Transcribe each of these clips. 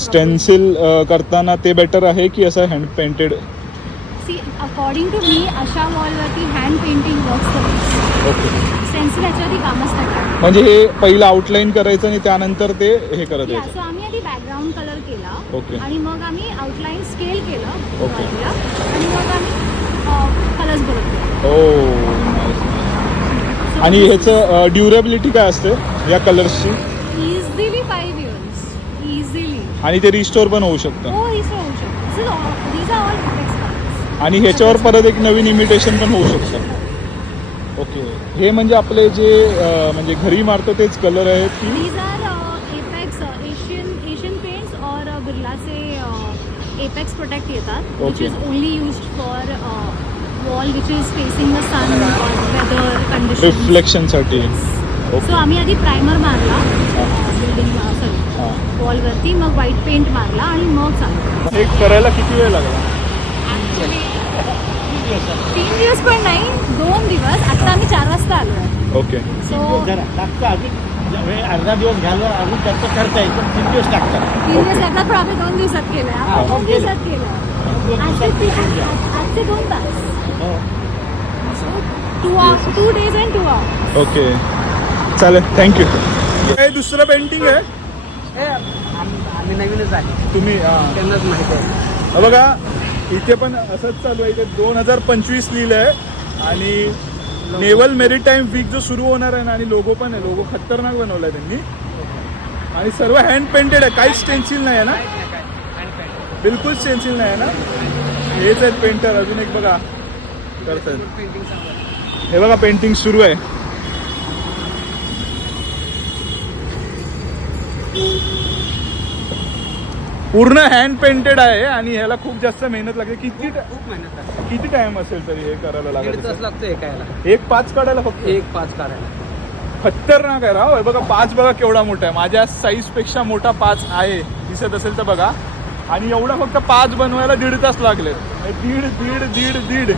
Stencil करताना ते better आहे की असं hand painted? See according to me अशा वॉलवरती hand painting works okay. Stencil याच्यावरती कामच नाही करत. म्हणजे हे पहिलं आउटलाईन करायचं आणि त्यानंतर ते हे करत यायचं. सो आम्ही आधी बॅकग्राऊंड कलर केला ओके. आणि मग आम्ही आउटलाईन स्केल केलं ओके. वॉलला आणि मग आम्ही कलर्स बरोबर. ओ. आणि ह्याचं ड्युरेबिलिटी काय असते या कलर्सची? Easily 5 years easily. आणि ते रिस्टोर पण होऊ शकतं. हो रिस्टोर होऊ शकतो. These are all fix colours. आणि ह्याच्यावर परत एक नवीन इमिटेशन पण होऊ शकतं. ओके. हे म्हणजे आपले जे म्हणजे घरी मारतो तेच कलर आहेत की? These are Apex Asian Paints और बिर्लाचे एपेक्स प्रोटेक्ट येतात which is only used for wall which is facing the sun weather condition रिफ्लेक्शनसाठी. सो आम्ही आधी प्रायमर मारला बिल्डिंग हां. वॉलवरती, मग व्हाईट पेंट मारला आणि मग चालू. हे करायला किती वेळ लागला? ॲक्च्युली 3 दिवस पण नाही, 2 दिवस. आता आम्ही 4 वाजता आलो आहे. ओके. सो अर्धा दिवस घालून अजून त्याचं करता येईल, पण 3 दिवस लागतात. 3 दिवस लागतात पण आम्ही 2 दिवसात केलं. आपण 2 दिवसात केलं. आजचे 2 तास. So 2 days and 2 hours. Okay. चालेल, थँक्यू. हे दुसरं पेंटिंग आहे? आम्ही नवीनच आहे, तुम्ही त्यांनाच माहिती आहे. बघा इथे पण असंच चालू आहे. इथे 2025 लिहिलं आहे आणि नेव्हल मेरीटाईम वीक जो सुरू होणार आहे ना, आणि लोगो पण आहे. लोगो खतरनाक बनवला आहे त्यांनी आणि सर्व हँड पेंटेड आहे. काहीच स्टेन्सिल नाही आहे ना? बिलकुल स्टेन्सिल नाही आहे ना? हेच आहेत पेंटर. अजून एक बघा करतात. हे बघा पेंटिंग सुरू आहे. पूर्ण हँड पेंटेड आहे आणि ह्याला खूप जास्त मेहनत लागते. खूप मेहनत लागते. किती टाइम असेल तरी हे करायला 1.5 तास लागेल? लागतो एकायला. एक 5 काढायला फक्त? एक 5 काढायला. खतरनाक आहे राव. हे बघा 5 बघा केवढा मोठा आहे. माझ्या साईज पेक्षा मोठा 5 आहे, दिसत असेल तर बघा. आणि एवढा फक्त 5 बनवायला 1.5 तास लागले. दीड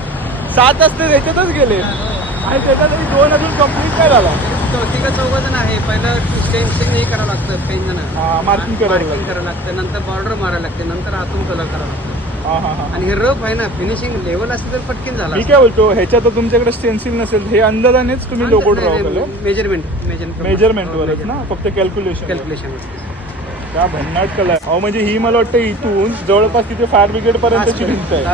7 तास ते ह्याच्यातच गेले आणि त्याच्यातही 2 अजून कम्प्लीट काय झाला. 4-5 जण आहे. पहिलं स्टेन्सिल नाही करावं लागतं, पेन जण मार्किंग करायला करावं लागतं, नंतर बॉर्डर मारायला लागते, नंतर आतून कलर करावं लागतं. हा. आणि हे रफ आहे ना, फिनिशिंग लेवल असेल तर पटकन झाला. मी काय बोलतो, ह्याच्यात तर तुमच्याकडे स्टेन्सिल नसेल, हे अंदाजानेच तुम्ही लोगो ड्रॉ केलं? मेजरमेंटवरच ना, फक्त कॅल्क्युलेशन. त्या भन्नाट कला आहे. म्हणजे ही मला वाटतं इथून जवळपास तिथे फायर ब्रिगेड पर्यंतची भिंत आहे,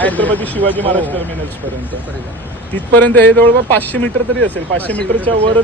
छत्रपती शिवाजी महाराज टर्मिनल्स पर्यंत. तिथपर्यंत हे जवळपास 500 मीटर तरी असेल. 500 मीटरच्या वर.